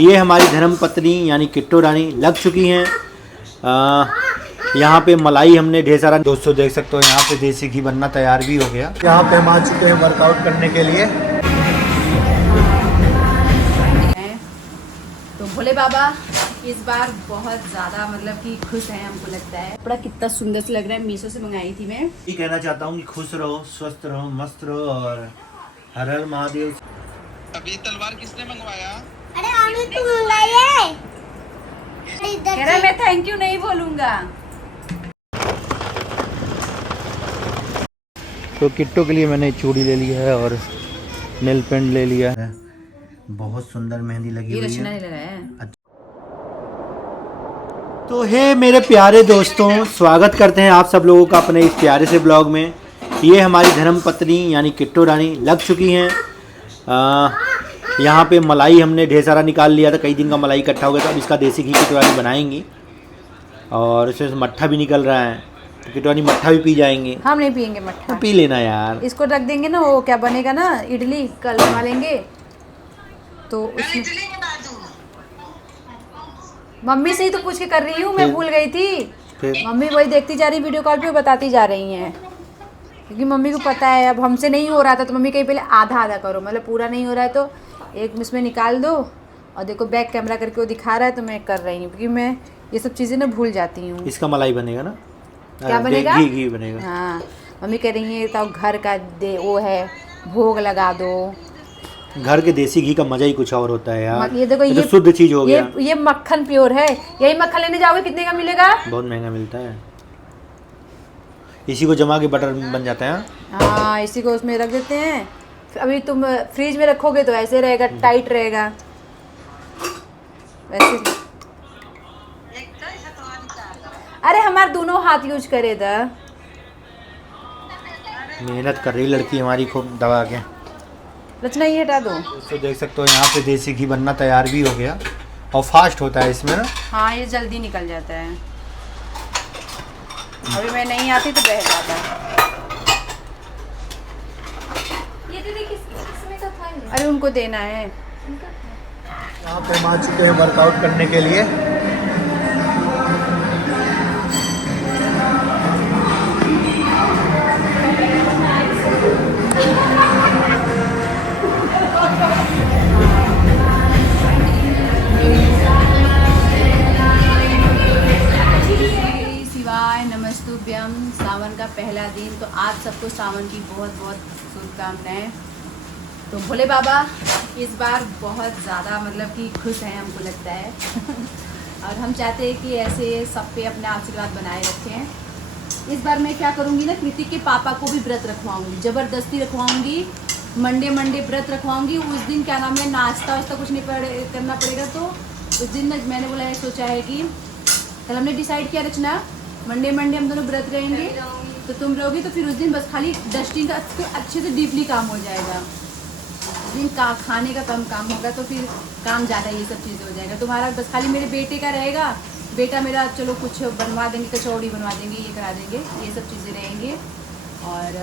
ये हमारी धर्म पत्नी यानी किट्टू रानी लग चुकी हैं। यहाँ पे मलाई हमने ढेर सारा, दोस्तों देख सकते हो यहाँ पे देसी घी बनना तैयार भी हो गया। यहाँ पे हम आ चुके हैं वर्कआउट करने के लिए। तो भोले बाबा इस बार बहुत ज़्यादा मतलब कि खुश हैं, हमको लगता है। कपड़ा कितना सुंदर से लग रहा है, मीशो से मंगाई थी मैं। ये कहना चाहता हूँ कि खुश रहो, स्वस्थ रहो, मस्त रहो और हर हर महादेव। अभी तलवार किसने मंगवाया? अरे आमी तू मंगाई है। कह रहा मैं थैंक यू नहीं बोलूँगा। तो किट्टू के लिए मैंने चूड़ी ले लिया है और नेल पेंट ले लिया है। बहुत सुंदर मेहंदी लगी हुई रचना है। ले रहा है। तो हे मेरे प्यारे दोस्तों, स्वागत करते हैं आप सब लोगों का अपने इस प्यारे से ब्लॉग में। ये हमारी धर्म पत्नी यानी किट्टू रानी लग चुकी हैं। यहाँ पे मलाई हमने ढेर सारा निकाल लिया था, कई दिन का मलाई इकट्ठा हो गया था। अब इसका देसी घी किट्टू रानी बनाएंगी और इसमें मट्ठा भी निकल रहा है, तो किट्टू रानी मट्ठा भी पी जाएंगे। हम नहीं पियेंगे मट्ठा। तो पी लेना यार। इसको रख देंगे ना, वो क्या बनेगा ना, इडली कल बना लेंगे। तो उसमें मम्मी से ही तो पूछ के कर रही हूँ, मैं भूल गई थी। फिर मम्मी वही देखती जा रही, वीडियो कॉल पे बताती जा रही हैं, क्योंकि मम्मी को पता है अब हमसे नहीं हो रहा था। तो मम्मी कहीं पहले आधा आधा करो, मतलब पूरा नहीं हो रहा है तो एक इसमें निकाल दो। और देखो बैक कैमरा करके वो दिखा रहा है तो मैं कर रही हूँ, क्योंकि मैं ये सब चीज़ें ना भूल जाती हूँ। इसका मलाई बनेगा ना? क्या बनेगा? घी बनेगा। हाँ, मम्मी कह रही है तो घर का दे वो है, भोग लगा दो। घर के देसी घी का मजा ही कुछ और होता है यार। ये देखो, तो शुद्ध चीज हो गया। ये मक्खन प्योर है। यही मक्खन लेने जाओगे कितने का मिलेगा? बहुत महंगा मिलता है। इसी को जमा के बटर बन जाता है। हाँ, इसी को उसमें रख देते हैं। अभी तुम फ्रिज में रखोगे तो ऐसे रहेगा, टाइट रहेगा वैसे। अरे हमारे दोनों हाथ यूज करे था। मेहनत कर रही लड़की हमारी खूब दबा के। रचना ये हटा दो। तो देख सकते हो यहाँ पे देसी घी बनना तैयार भी हो गया और फास्ट होता है इसमें ना। हाँ, ये जल्दी निकल जाता है। अभी मैं नहीं आती तो बह जाता है। ये दीदी किसमें का था? अरे उनको देना है। यहाँ पे हम आ चुके हैं वर्कआउट करने के लिए। शिवाय नमस्तुभ्यम। सावन का पहला दिन, तो आप सबको सावन की बहुत बहुत शुभकामनाएं। तो भोले बाबा इस बार बहुत ज़्यादा मतलब कि खुश हैं, हमको लगता है। और हम चाहते हैं कि ऐसे सब पे अपना आशीर्वाद बनाए रखें। इस बार मैं क्या करूँगी ना, कृतिक के पापा को भी व्रत रखवाऊँगी, ज़बरदस्ती रखवाऊँगी। मंडे व्रत रखवाऊँगी। उस दिन क्या नाम है, नाश्ता वास्ता कुछ नहीं करना पड़ेगा। तो उस दिन मैंने बोला है, सोचा है कि कल हमने डिसाइड किया रचना, मंडे हम दोनों व्रत रहेंगे। तो तुम रहोगी तो फिर उस दिन बस खाली डस्टिंग का अच्छे से डीपली काम हो जाएगा। उस दिन खाने का कम काम होगा, तो फिर काम ज़्यादा ये सब चीज़ें हो जाएगा। तुम्हारा बस खाली मेरे बेटे का रहेगा। बेटा मेरा चलो कुछ बनवा देंगे, कचौड़ी बनवा देंगे, ये करा देंगे, ये सब चीज़ें रहेंगे। और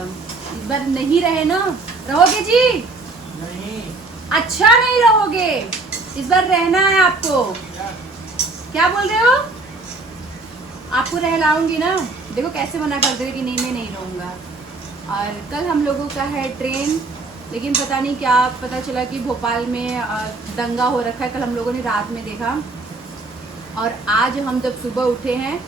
इस बार नहीं रहे ना, रहोगे जी? नहीं। अच्छा नहीं रहोगे, इस बार रहना है आपको। क्या बोल रहे हो? आपको रहलाऊंगी ना। देखो कैसे मना कर दे कि नहीं मैं नहीं रहूँगा। और कल हम लोगों का है ट्रेन, लेकिन पता नहीं क्या, पता चला कि भोपाल में दंगा हो रखा है। कल हम लोगों ने रात में देखा और आज हम जब सुबह उठे हैं,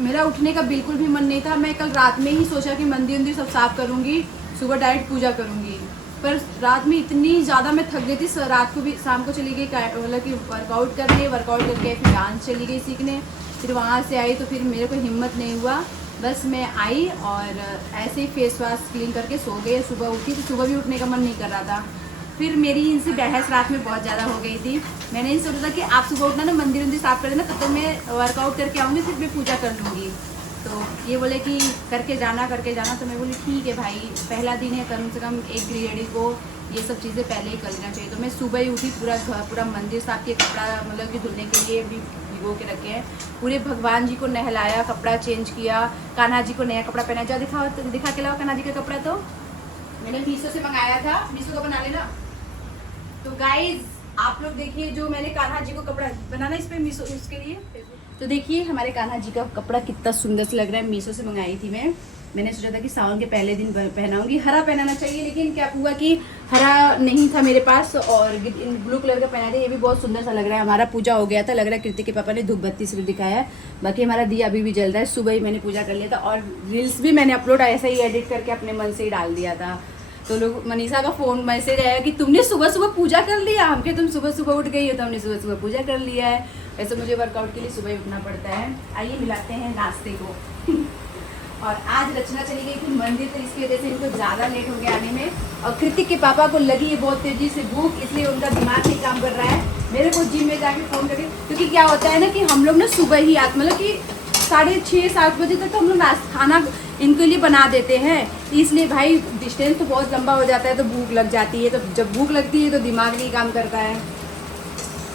मेरा उठने का बिल्कुल भी मन नहीं था। मैं कल रात में ही सोचा कि मंदिर सब साफ करूँगी, सुबह डायरेक्ट पूजा करूँगी। पर रात में इतनी ज़्यादा मैं थक गई थी। रात को भी, शाम को चली गई मतलब कि वर्कआउट करने, वर्कआउट करके फिर डांस चली गई सीखने। फिर वहाँ से आई तो फिर मेरे को हिम्मत नहीं हुआ, बस मैं आई और ऐसे ही फेस वॉश क्लीन करके सो गई। सुबह उठी तो सुबह भी उठने का मन नहीं कर रहा था। फिर मेरी इनसे बहस रात में बहुत ज़्यादा हो गई थी। मैंने इनसे सोचा था कि आप सुबह उठना ना, मंदिर साफ कर देना, तब तक मैं वर्कआउट करके आऊँगी, फिर मैं पूजा कर लूँगी। तो ये बोले कि करके जाना। तो मैं बोली ठीक है भाई, पहला दिन है, कम से कम एक गृहिणी को ये सब चीज़ें पहले ही कर लेना चाहिए। तो मैं सुबह ही उठी, पूरा घर, पूरा मंदिर साफ किया, कपड़ा मतलब कि धुलने के लिए भी भिगो के रखे हैं, पूरे भगवान जी को नहलाया, कपड़ा चेंज किया, कान्हा जी को नया कपड़ा पहना। जाओ दिखा के लाओ कान्हा जी का कपड़ा। तो मैंने मीशो से मंगाया था, मीशो का बना लेना। तो गाइज आप लोग देखिए जो मैंने कान्हा जी को कपड़ा बनाना इस पे मीशो उसके लिए, तो देखिए हमारे कान्हा जी का कपड़ा कितना सुंदर से लग रहा है। मीशो से मंगाई थी मैंने सोचा था कि सावन के पहले दिन पहनाऊंगी। हरा पहनाना चाहिए, लेकिन क्या हुआ कि हरा नहीं था मेरे पास और ब्लू कलर का पहना था। ये भी बहुत सुंदर सा लग रहा है। हमारा पूजा हो गया था, लग रहा है कृतिक के पापा ने धूप बत्ती से दिखाया है। बाकी हमारा दिया अभी भी जल रहा है। सुबह ही मैंने पूजा कर लिया था और रील्स भी मैंने अपलोड ऐसा ही एडिट करके अपने मन से ही डाल दिया था। तो लोग मनीषा का फोन मैसेज आया कि तुमने सुबह सुबह पूजा कर लिया। हमके तुम सुबह सुबह उठ गई हो तो हमने सुबह सुबह पूजा कर लिया है। वैसे मुझे वर्कआउट के लिए सुबह ही उठना पड़ता है। आइए मिलाते हैं नाश्ते को। और आज रचना चली गई थी मंदिर, तो इसकी वजह से इनको ज़्यादा लेट हो गया आने में। और कृतिक के पापा को लगी है बहुत तेज़ी से भूख, इसलिए उनका दिमाग नहीं काम कर रहा है। मेरे को जिम में जाके फ़ोन करके, क्योंकि क्या होता है ना कि हम लोग ना सुबह ही मतलब कि 6:30-7 बजे तक तो हम लोग खाना इनके लिए बना देते हैं। इसलिए भाई डिस्टेंस तो बहुत लंबा हो जाता है तो भूख लग जाती है। तो जब भूख लगती है तो दिमाग नहीं काम करता है।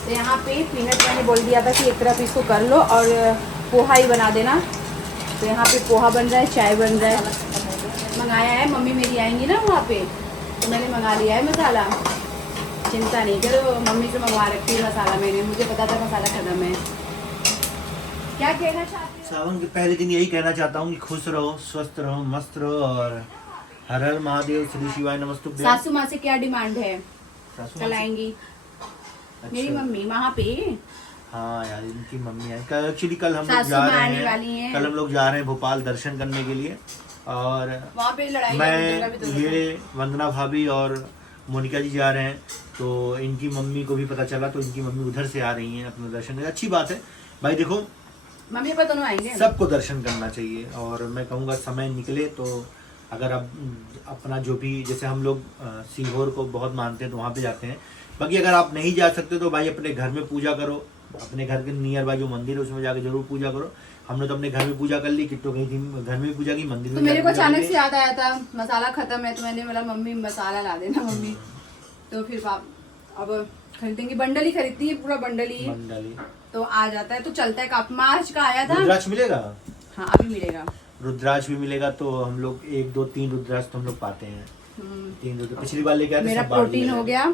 तो यहाँ पे पीनट मैंने बोल दिया था कि एक तरफ इसको कर लो और पोहा ही बना देना। तो यहाँ पे पोहा बन रहा है, चाय बन रहा है। मंगाया है, मम्मी मेरी आएंगी ना वहाँ पे तो मैंने मंगा लिया है मसाला। चिंता नहीं करो, मम्मी से मंगवा रखी है मसाला मैंने, मुझे पता था मसाला खत्म है। क्या कहना चाहते हो? सावन के पहले दिन यही कहना चाहता हूँ कि खुश रहो, स्वस्थ रहो, मस्त रहो और हर हर महादेव, श्री शिवाय नमस्तुभ्यं। सासू माँ से क्या डिमांड है? सासू कल माँ से- आएंगी अच्छा। मेरी मम्मी वहाँ पे। हाँ यार, इनकी मम्मी है। कल एक्चुअली कल हम लोग सासू जा माँ रहे आने वाली हैं। हैं, कल हम लोग जा रहे हैं भोपाल दर्शन करने के लिए। और वहाँ पे लड़ाई मैं, ये वंदना भाभी और मोनिका जी जा रहे हैं। तो इनकी मम्मी को भी पता चला, तो इनकी मम्मी उधर से आ रही हैं अपना दर्शन करने। अच्छी बात है भाई। देखो मम्मी पापा दोनों आएंगे। सबको दर्शन करना चाहिए और मैं कहूँगा समय निकले तो अगर अब अपना जो भी, जैसे हम लोग सीहोर को बहुत मानते हैं तो वहाँ पे जाते हैं। बाकी अगर आप नहीं जा सकते तो भाई अपने घर में पूजा करो। अपने घर के नियर बाय जो मंदिर है उसमें जाके जरूर पूजा करो। हमने तो अपने घर में पूजा कर ली, किट्टू गई थी घर में भी पूजा की, मंदिर में तो मेरे को जाके पूजा अचानक की। से याद आया था मसाला खत्म है, तो मैंने बोला मम्मी मसाला ला देना मम्मी। तो फिर अब खरीदेंगे, बंडल ही खरीदती है, पूरा बंडल ही मंडली तो आ जाता है। तो चलता है काफी। मार्च का आया था। रुद्राक्ष मिलेगा? हाँ अभी मिलेगा। रुद्राक्ष भी मिलेगा। तो हम लोग 1 2 3 रुद्राक्ष तो हम लोग पाते हैं। 3 रुद्राक्ष पिछली बार लेके आए थे, मेरा सब बांट प्रोटीन दिया। हो गया।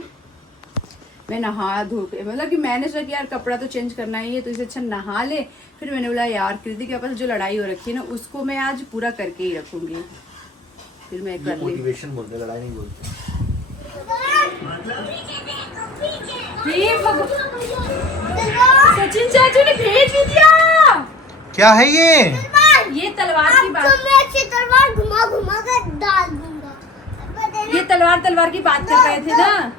मैं नहा धो के, मतलब कि मैंने सोचा कि यार कपड़ा तो चेंज करना ही है, तो इसे अच्छा नहा ले। फिर मैंने बोला यार कृति के पास जो लड़ाई हो रखी है ना उसको मैं आज पूरा करके ही रखूंगी। फिर मैं ये कर ली। मोटिवेशन बोलते हैं, लड़ाई नहीं बोलते। सचिन चाचू ने भेज भी दिया। क्या है ये? ये तलवार की बात, मैं अच्छी तलवार घुमा घुमा कर डाल दूंगा। ये तलवार की बात कर रहे थे ना,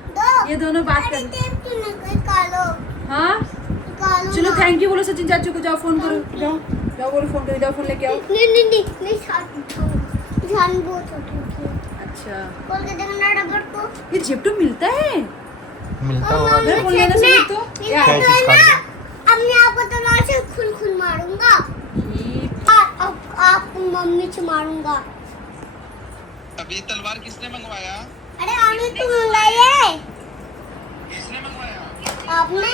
ये दोनों बात कर। निकालो हाँ निकालो चलो ना। थैंक यू बोलो सचिन चाचू को। जाओ फोन करो, जाओ जाओ बोलो फोन करो, जाओ फोन लेके आओ। नहीं ध्यान बहुत होती है। अच्छा बोल के देखना डबर को। ये जिप्टो मिलता है? मिलता और होगा। अगर फोन लेना चाहिए तो मैं क्या चीज़ ना का? अपने आप को तलवार से खुल खुल मारूंगा। ठीक। अब आप मम्मी से मारूंगा। अभी तलवार किसने मंगवाया? अरे आने तुम मंगाइए। किसने मंगवाया? आपने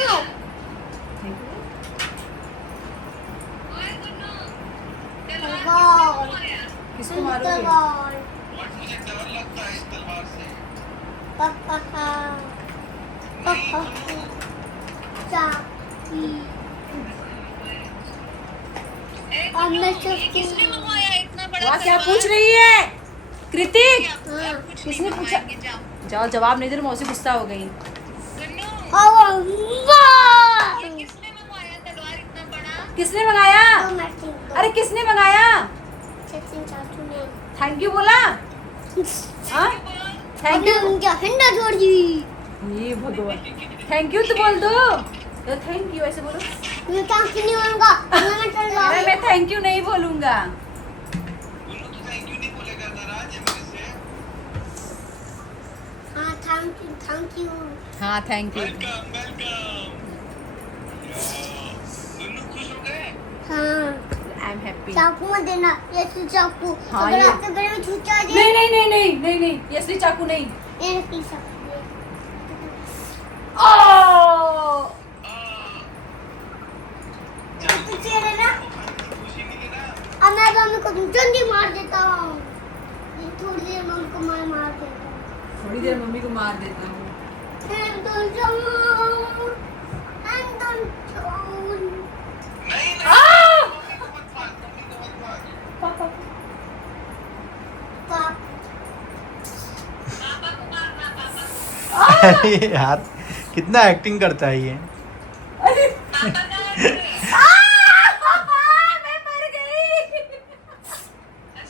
तलवार किसको मारोगे? तलवार बट मुझे डर लगता है इस तलवार से। चाकी अब मैं किसने वाह क्या पूछ रही है कृतिक? हाँ किसने पूछा? जाओ जवाब नहीं दे रहे, मौसी गुस्सा हो गई। किसने मंगाया? अरे किसने मंगाया? थैंक यू बोला? हाँ थैंक यू। ये भगवान, थैंक यू तो बोल दो। तो थैंक यू ऐसे बोलो। अरे मैं थैंक यू नहीं बोलूंगा। बोलो तो थैंक यू नहीं बोलेगा, नाराज है मेरे से। थैंक यू हाँ थैंक यू। Welcome welcome. दोनों खुश हो गए? हाँ आई एम हैप्पी। चाकू मत देना, ये तो चाकू हाँ, अगर ये- आपके गले में छूट जाए नहीं नहीं नहीं नहीं नहीं नहीं, ये असली चाकू नहीं। ये नकली चाकू ओह पीछे रहना। खुशी मिली ना? अब मैं मम्मी को जल्दी मार देता हूँ। ये थोड़ी देर मम्मी को मैं मार देता हूँ। थोड़ी देर मम्मी को मार देता हूँ। फिर तो जाऊँ। अरे यार कितना एक्टिंग करता है ये। मैं मर गई।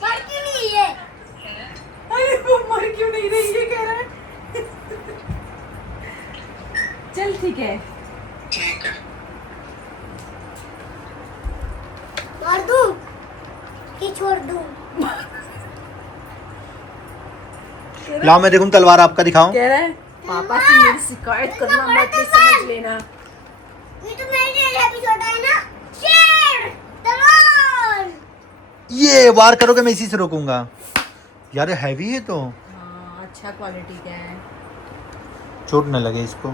मर क्यों नहीं है? अरे वो मर क्यों नहीं रही ये कह रहा है। चल ठीक है। ठीक है। मार दूं कि छोड़ दूं? लाओ मैं देखूं तलवार आपका दिखाऊं। कह रहा है पापा से मेरी शिकायत करना मत, भी समझ लेना। ये तो मेरे एपिसोड है ना। शेर तलवार। ये वार करोगे मैं इसी से रोकूंगा। यार हैवी है तो हाँ अच्छा क्वालिटी का है। चोट न लगे इसको।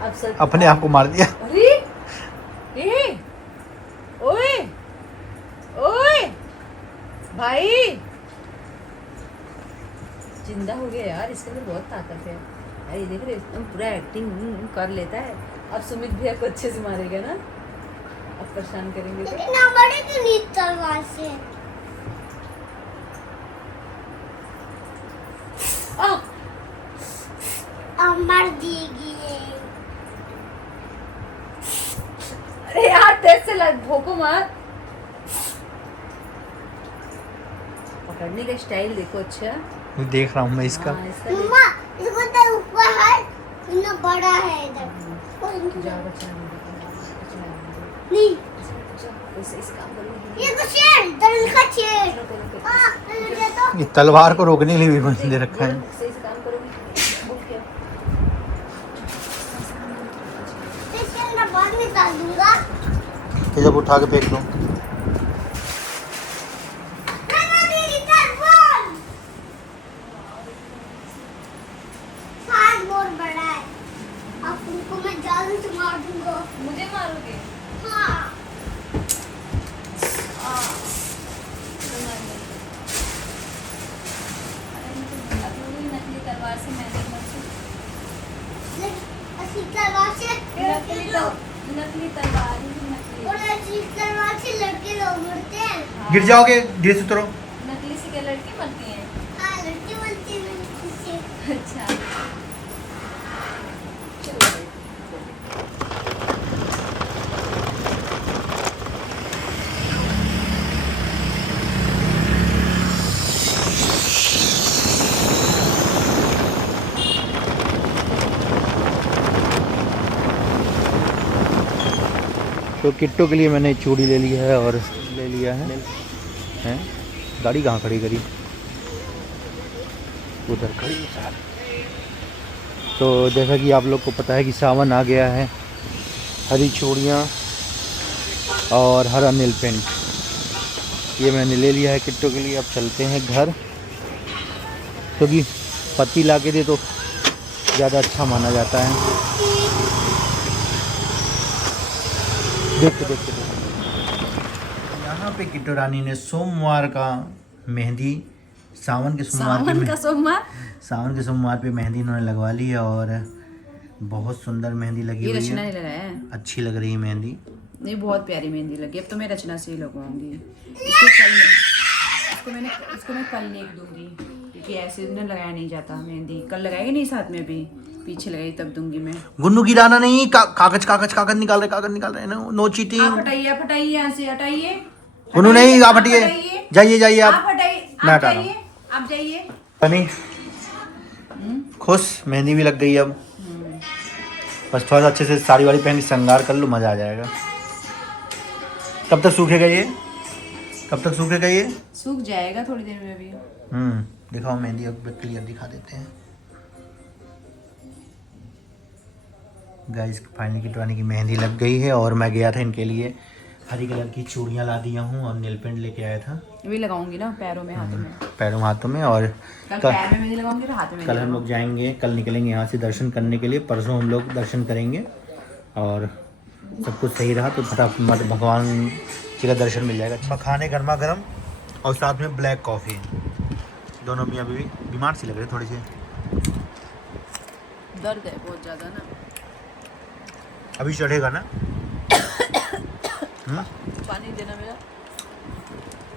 अब सच अपने आप को मार दिया। अरे ए ओए ओए भाई जिंदा हो गया यार, इसके अंदर बहुत ताकत है। अरे देख रहे एकदम पूरा एक्टिंग कर लेता है। अब सुमित भैया को अच्छे से मारेगा ना, अब परेशान करेंगे तो। लेकिन ना बड़े तो नहीं तलवार से। आ, अब मर देगी। अरे यार तेज से लग भोको मार। पकड़ने का स्टाइल देखो अच्छा। देख रहा हूँ मैं इसका। हाँ, इसका देख। मम्मा इसको तो ऊपर है, इतना बड़ा है इधर। जाओ बच्चा नहीं नहीं इस काम करो। ये तो शेर, दल का शेर। हाँ, ये तो ये तलवार को रोकने के लिए भी बंद दे रखा है। सही से काम करोगे बोल क्या। इसके अंदर बाद में डाल दूंगा। ये जब उठा के फेंक दो। मैंने मेरी तलवार। साइज बहुत बड़ा है। अब तुमको मैं जादू से मार दूंगा। मुझे मारोगे? हाँ। नकली तलवार से मैं नहीं मर ऐसी तलवार से लड़के लोग नकली तलवार ही नकली। और ऐसी तलवार से लड़के लोग मरते हैं। गिर जाओगे धीरे से उतरो। नकली से क्या लड़की मरती है? हाँ, लड़के मरते हैं लड़की से। अच्छा चलो तो किट्टू के लिए मैंने चूड़ी ले लिया है और ले लिया है। हैं गाड़ी कहाँ खड़ी करी? उधर खड़ी है सारी। तो जैसा कि आप लोग को पता है कि सावन आ गया है। हरी चूड़ियाँ और हरा नील पेंट ये मैंने ले लिया है किट्टू के लिए। अब चलते हैं घर, क्योंकि पति ला के दे तो ज़्यादा अच्छा माना जाता है। देखते देखते यहाँ पे किट्टू रानी ने सोमवार का मेहंदी सावन के सोमवार सावन का सोमवार सावन के सोमवार पे मेहंदी इन्होंने लगवा ली है और बहुत सुंदर मेहंदी लगी ये हुई रचना है। नहीं लगाया है। अच्छी लग रही है मेहंदी। नहीं बहुत प्यारी मेहंदी लगी। अब तो मैं रचना से ही लगवाऊंगी। इसको मैं कल लेक दूंगी, क्योंकि ऐसे दिन लगाया नहीं जाता मेहंदी। कल लगाएगी नहीं, साथ में भी पीछे लगाई तब दूंगी मैं। गुन्नू गिराना नहीं। कागज कागज कागज निकाल रहे हैं। No cheating. आप हटाइए यहाँ से हटाइए। गुन्नू नहीं, आप हटिए। जाइए आप आप। हटाइए, मैं आप हटा रहा जाइए, आप जाइए। नहीं खुश मेहंदी भी लग गई। अब बस थोड़ा सा अच्छे से साड़ी वाड़ी पहन के श्रृंगार कर लो, मज़ा आ जाएगा। कब तक सूखेगा ये? कब तक सूखेगा ये? सूख जाएगा थोड़ी देर में अभी। दिखाओ मेहंदी अब क्लियर दिखा देते हैं। गाइस फाइनली किटवानी की मेहंदी लग गई है और मैं गया था इनके लिए हरी कलर की चूड़ियाँ ला दिया हूँ और नेल पेंट लेके आया था। ये भी लगाऊंगी ना पैरों में, हाथों में। पैरों हाथों में। और कल पैर में मेहंदी लगाऊंगी और हाथ में कल हम लोग जाएंगे, कल निकलेंगे यहाँ से दर्शन करने के लिए। परसों हम लोग दर्शन करेंगे और सब कुछ सही रहा तो फटाफट भगवान जी का दर्शन मिल जाएगा। अच्छा खाने गर्मा गर्म और साथ में ब्लैक कॉफ़ी। दोनों मियाँ बीवी बीमार सी लग रहे थोड़ी सी। दर्द है बहुत ज़्यादा ना। अभी चढ़ेगा ना। पानी देना मेरा।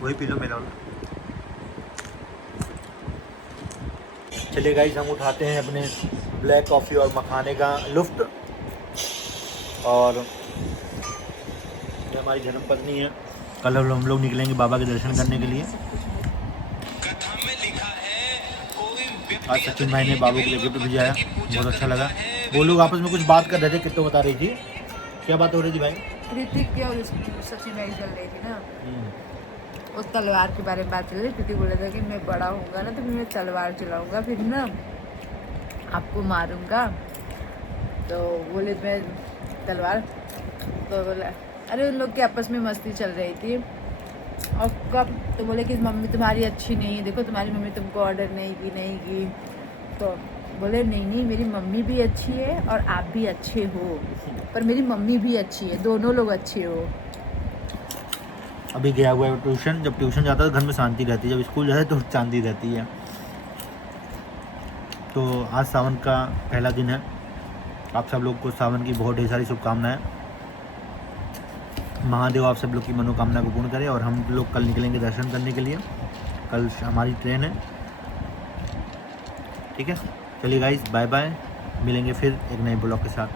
वही पी लो मेरा वाला। चलिए गाइस, हम उठाते हैं अपने ब्लैक कॉफ़ी और मखाने का लुफ्त। और ये हमारी धर्मपत्नी है। कल हम लोग निकलेंगे बाबा के दर्शन करने के लिए। कथा में लिखा है कोई आज सचिन भाई ने बाबू के लिए गिफ्ट भिजाया, बहुत अच्छा लगा। वो लोग आपस में कुछ बात कर रहे थे, कितो बता रही थी, क्या बात हो रही थी भाई? ऋतिक के और सचिन भाई चल रही थी ना, उस तलवार के बारे में बात चल रही। ऋतिक बोला था कि मैं बड़ा होऊंगा ना तो मैं तलवार चलाऊंगा, फिर ना आपको मारूंगा। तो बोले मैं तलवार, तो बोला अरे उन लोग की आपस में मस्ती चल रही थी। और कब तो बोले कि मम्मी तुम्हारी अच्छी नहीं है, देखो तुम्हारी मम्मी तुमको ऑर्डर नहीं की। तो बोले नहीं मेरी मम्मी भी अच्छी है और आप भी अच्छे हो, पर मेरी मम्मी भी अच्छी है, दोनों लोग अच्छे हो। अभी गया हुआ है ट्यूशन। जब ट्यूशन जाता है तो घर में शांति रहती है, जब स्कूल जाता है तो चांदी रहती है। तो आज सावन का पहला दिन है। आप सब लोग को सावन की बहुत ढेर सारी शुभकामनाएं। महादेव आप सब लोग की मनोकामना को पूर्ण करे। और हम लोग कल निकलेंगे दर्शन करने के लिए। कल हमारी ट्रेन है, ठीक है। चलिए गाइस, बाय बाय, मिलेंगे फिर एक नए ब्लॉग के साथ।